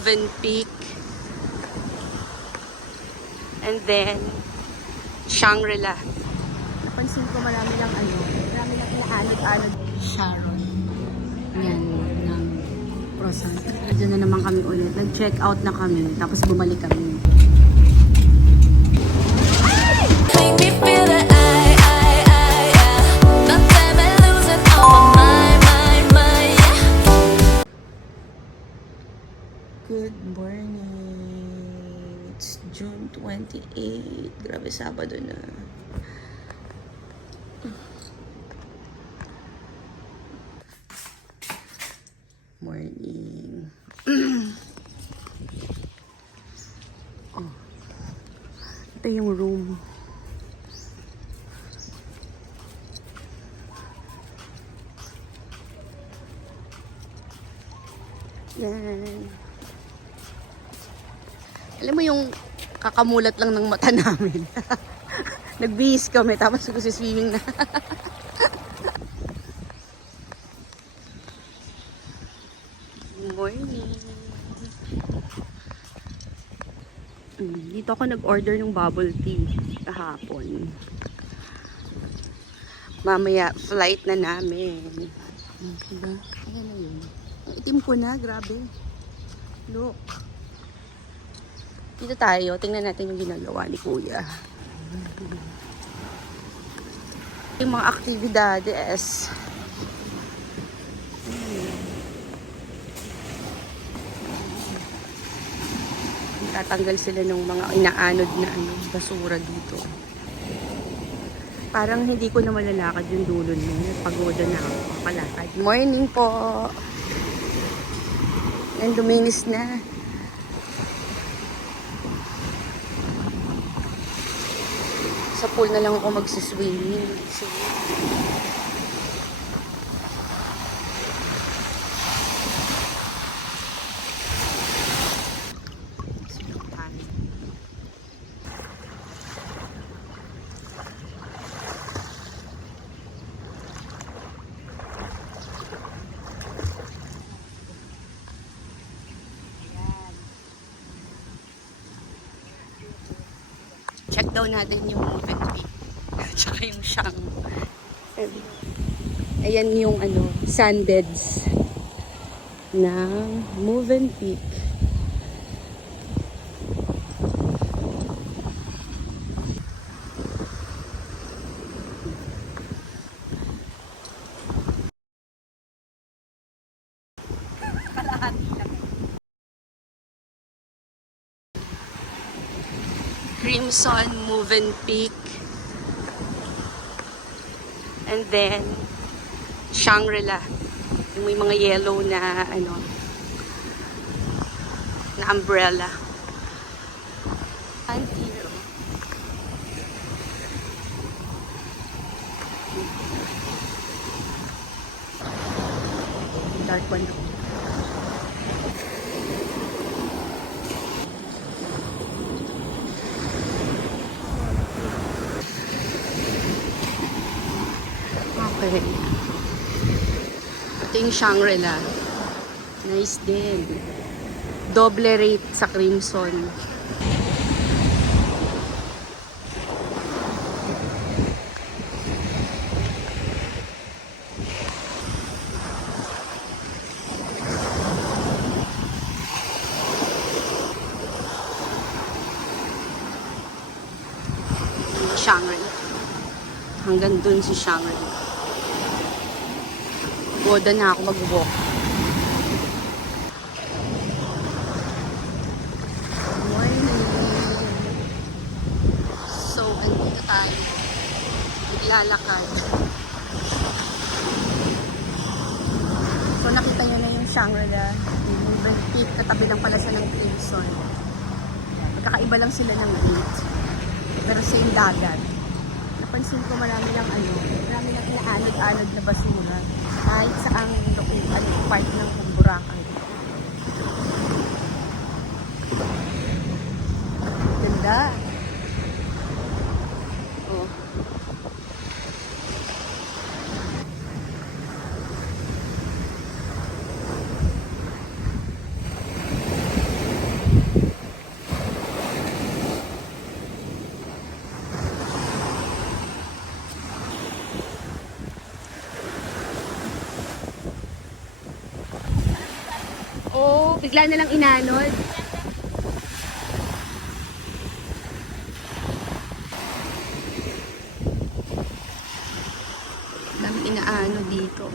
Movenpick. And then, Shangri-La. Napansin ko marami lang inaanod-anod. Sharon. Yan, ng croissant. Diyan na naman kami ulit. Nag-check out na kami. Tapos bumalik kami. Good morning. It's June 28. Grabe, Sabado na. Morning. Oh. Ito yung room. Yan. Alam mo yung kakamulat lang ng mata namin. Nagbihis kami tapos swimming na. Good morning. Dito ako nag-order ng bubble tea kahapon. Mamaya flight na namin. Diba? Ayan na yun. Ang itim ko na, grabe. Look. Dito tayo, tingnan natin yung ginagawa ni Kuya. Yung mga aktibidades. Tatanggal sila ng mga inaanod na basura dito. Parang hindi ko na malalakad yung dulo niya. Pagoda na ako. Palakad. Morning po! And luminis na. Sa pool na lang ako magsiswimming. Check daw natin yung Movenpick. Tsaka yung Shang. Ayan yung sunbeds ng Movenpick. Crimson Movenpick. And then Shangri-La. Yung may mga yellow na na umbrella. And here. Dark one. Okay. Ito yung Shangri-La. Nice din. Doble rate sa Crimson. Shangri-La. Hanggang dun si Shangri-La. Boda na ako mag-walk. Morning. So, andito tayo. Naglalakad. So, nakita nyo na yung Shangri-La. Yung Movenpick. Katabi lang pala siya ng Crimson. Magkakaiba lang sila ng rate. Pero same dagat. Napansin ko marami lang inaanod-anod na basura. Kahit sa ang part ng Boracay. Ganda. Oh. Bigla na lang inanod. Daming inaano dito.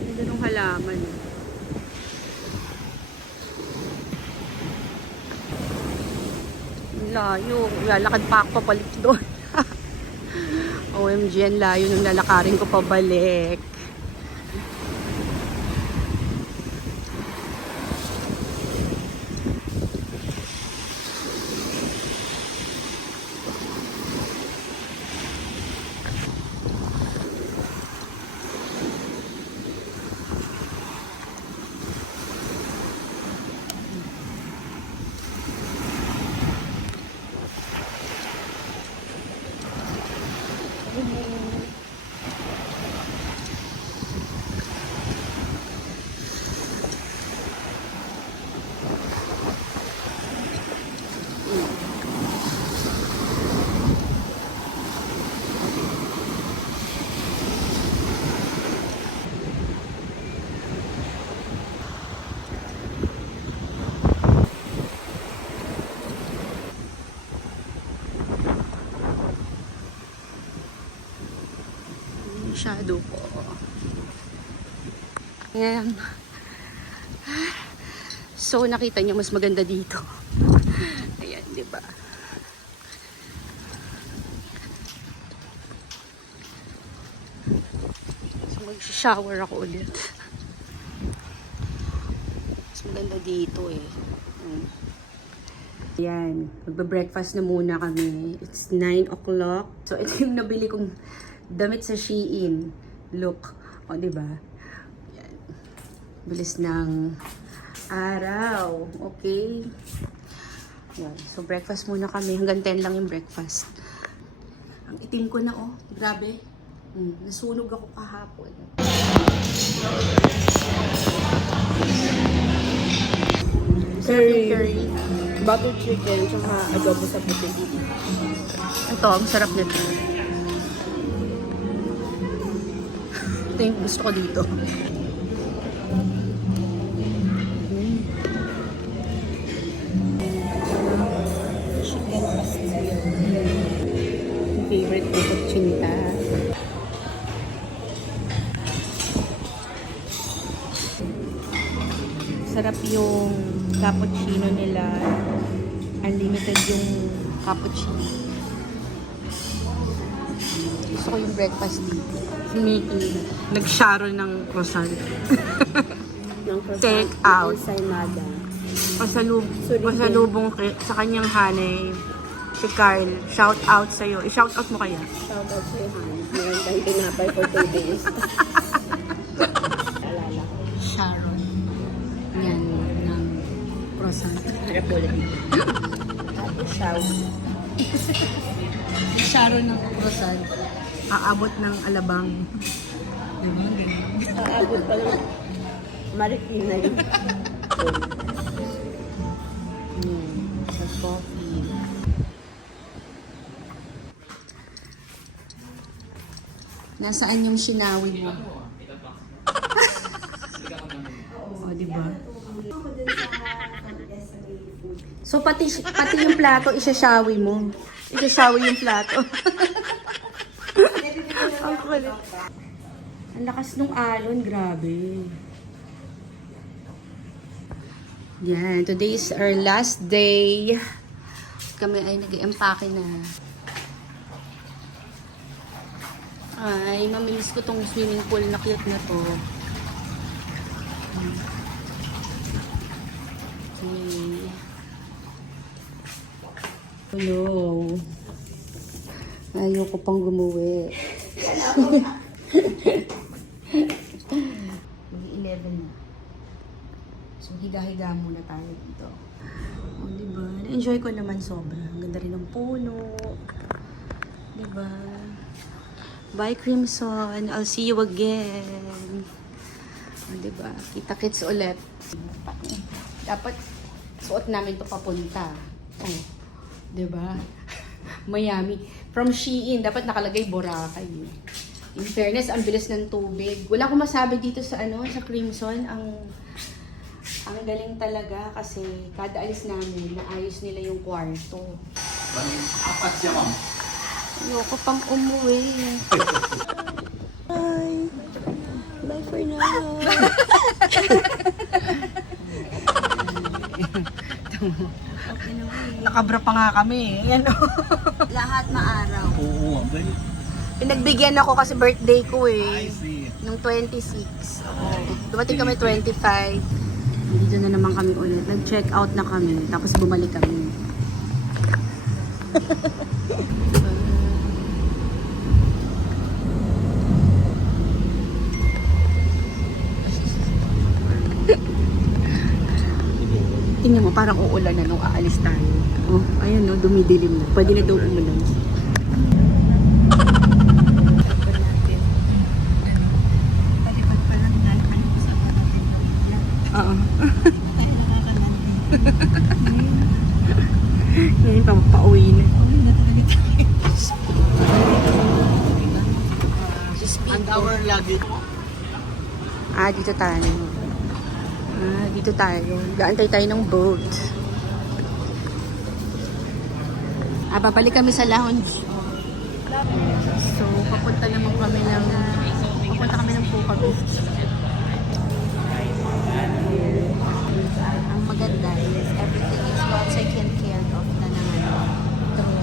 Ganda ng halaman. Ang layo. Lalakad pa ako pabalik doon. OMG, ang layo nung lalakarin ko pabalik. Shadow ko. Ayan. So, nakita niyo mas maganda dito. Ayan, di ba? So, mag-shower ako ulit. Mas maganda dito eh. Ayan. Magbe-breakfast na muna kami. It's 9 o'clock. So, ito yung nabili kong damit sa Shein. Look. O, diba? Yan. Bilis ng araw. Okay? Yan. So, breakfast muna kami. Hanggang 10 lang yung breakfast. Ang itim ko na, oh. Grabe. Nasunog ako kahapon. Curry. Butter chicken, tsaka adobo sa puti. Ito, ang sarap nito. Ito yung gusto ko dito. Chicken pastel. Favorite ko sa chinta. Sarap yung cappuccino nila. Unlimited yung cappuccino. Gusto ko yung breakfast dito. Nag-sharo ng croissant. Take out. Ensaymada. Pasalubong sa kanyang hanay. Si Carl. Shout out sa'yo. I-shout out mo kaya? Shout out sa'yo, Han. Meron tayong tinapay for 2 days. Alala ko. Sharon. Yan. Ng croissant. Tapos shout. Sharon ng croissant. Aabot ng alabang. Aabot pa lang. Marikina yun. Sa coffee. Nasaan yung shinawi mo? O, diba? So, pati yung plato, isashawi mo. Isashawi yung plato. Ang kulit. Ang lakas nung alon, grabe. Yan, today is our last day. Kami ay nag-empake na. Ay, mamimiss ko tong swimming pool na cute na to. Okay. Hello. Ayoko pang gumuwi. 11 na. So, higa-higa muna tayo dito. O, diba? Na-enjoy ko naman sobra. Ang ganda rin ng puno. Diba? Bye, Crimson. I'll see you again. O, diba? Kita-kits ulit. Dapat suot namin to papunta. O, diba? Miami. From Shein. Dapat nakalagay Boracay. In fairness, ang bilis ng tubig. Wala akong masabi dito sa sa Crimson. Ang galing talaga kasi kada alis namin, naayos nila yung kwarto. Apat siya, ma'am. Ayoko pang umuwi. Bye. Bye for now. Nakabra pa nga kami. Yan o. Lahat maaraw. Oo, abay. Pinagbigyan ako kasi birthday ko I eh. see. Nung 26. Dumating kami 25. Dito na naman kami ulit. Nag-check out na kami. Tapos bumalik kami. Tingnan mo, parang uulan na nung aalis tayo. Oh, ayun no, dumidilim na. Pwede na daw umulan. Oo. Ngayon pa, pauwi na. An hour lagi. Dito tayo. Dito tayo. Gaantay tayo ng boat. Babalik kami sa lounge. So, papunta kami ng Puka Beach. Ang maganda is everything is well taken care of na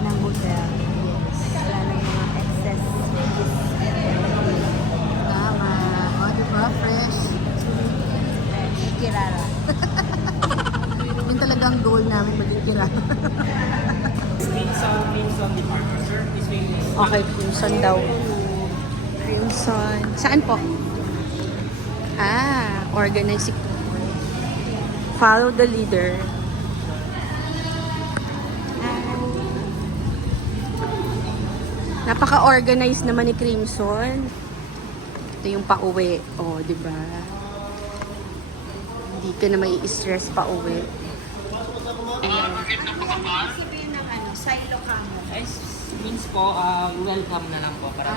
ng hotel. Wala na yung mga excess. Tama. O, diba? Fresh. Kirara. Yun talaga ang goal namin, maging kirara. Okay, Crimson daw. Crimson. Saan po? Organize. Follow the leader. Napaka-organized naman ni Crimson. Ito yung pauwi. Di ba? Hindi ka na may stress pauwi. Silo Camo. Means po, welcome na lang po para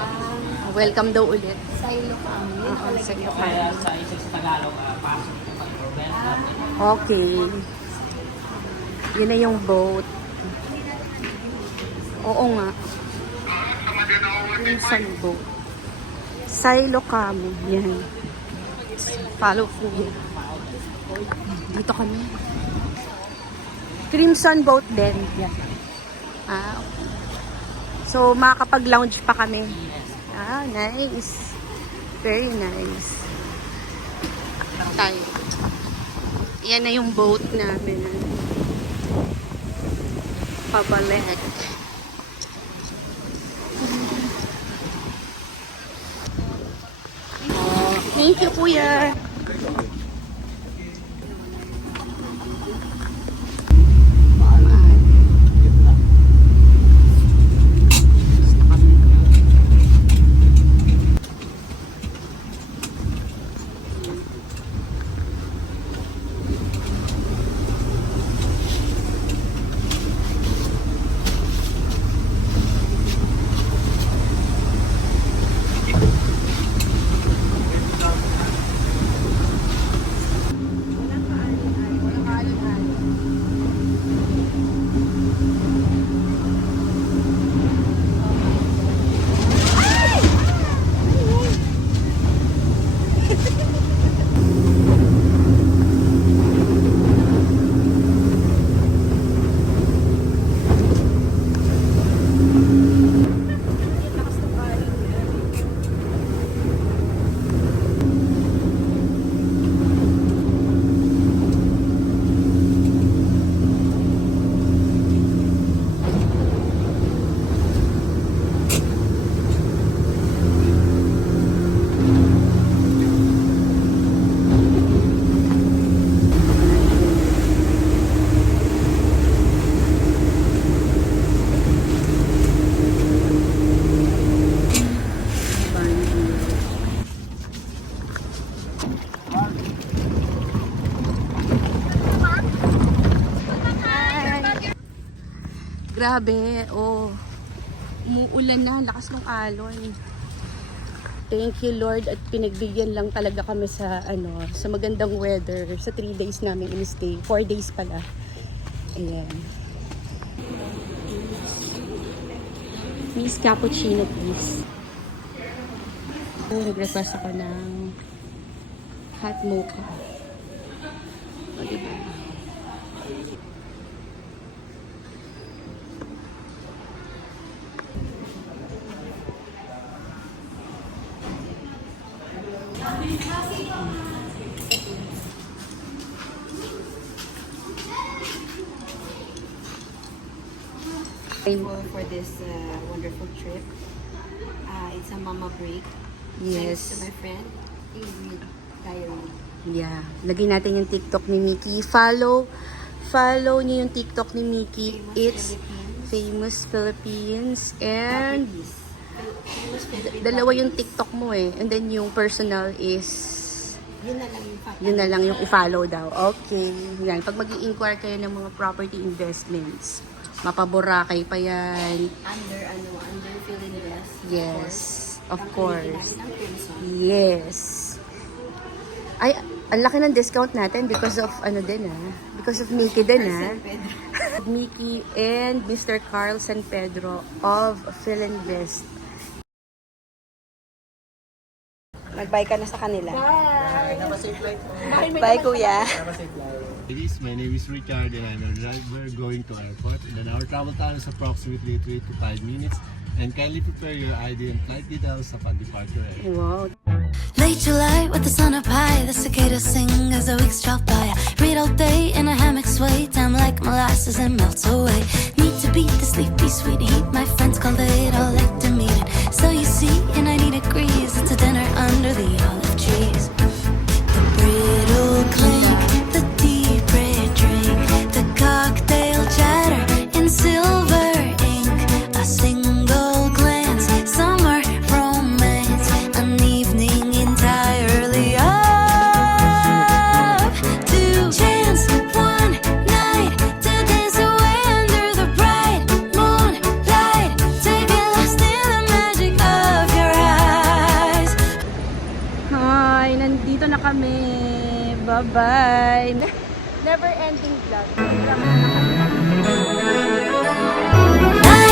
Welcome daw ulit. Silo Camo. Silo kaya Camo. sa isang sa Tagalog, pasok po kayo. Welcome. Okay. Yun na yung boat. Oo nga. Crimson boat. Silo Camo. Yan. Follow Kuya. Dito kami. Crimson boat din. Okay. So, makakapag-lounge pa kami. Nice. Very nice. Tayo. Yan na yung boat namin. Pabalik. Thank you, Kuya. Grabe, Umuulan na, lakas ng alon. Thank you Lord at pinagbigyan lang talaga kami sa sa magandang weather sa 3 days namin in-stay. 4 days pala. Ayan. Miss cappuccino please. Nag-request ako ng hot mocha. O, diba? For this wonderful trip. It's a mama break. Thanks to Yes. my friend, Ingrid Diary. Yeah. Lagay natin yung TikTok ni Mickey. Follow niyo yung TikTok ni Mickey. It's Famous Philippines. And dalawa yung TikTok mo eh. And then yung personal is Yun na lang yung i-follow daw. Okay. Yan. Pag mag-i-inquire kayo ng mga property investments, mapaboracay pa yan. under Philinvest. Yes. Of Company course. ng Crimson. Yes. Ay, ang laki ng discount natin because of because of Mickey din San Pedro. Mickey and Mr. Carl San Pedro of Philinvest. Mag-bye ka na sa kanila. Bye, kuya. Ladies, my name is Richard and I'm a driver going to airport. And then our travel time is approximately 3 to 5 minutes. And kindly prepare your ID and flight details upon departure. Wow. Late July with the sun up high, the cicadas sing as the weeks drop by. Read all day in a hammock sway, time like molasses and melts away. Need to beat the sleepy sweet heat, my friends call it all like to meet it. So you see, in 90 degrees, it's a dinner under the olive trees. The brittle clink, the deep red drink, the cocktail chatter in silver ink, a single glance, summer romance, an evening entirely up to chance, one night to dance away under the bright moonlight, take it lost in the magic of your eyes. Hi, nandito na kami. Bye-bye. Never ending vlog. Na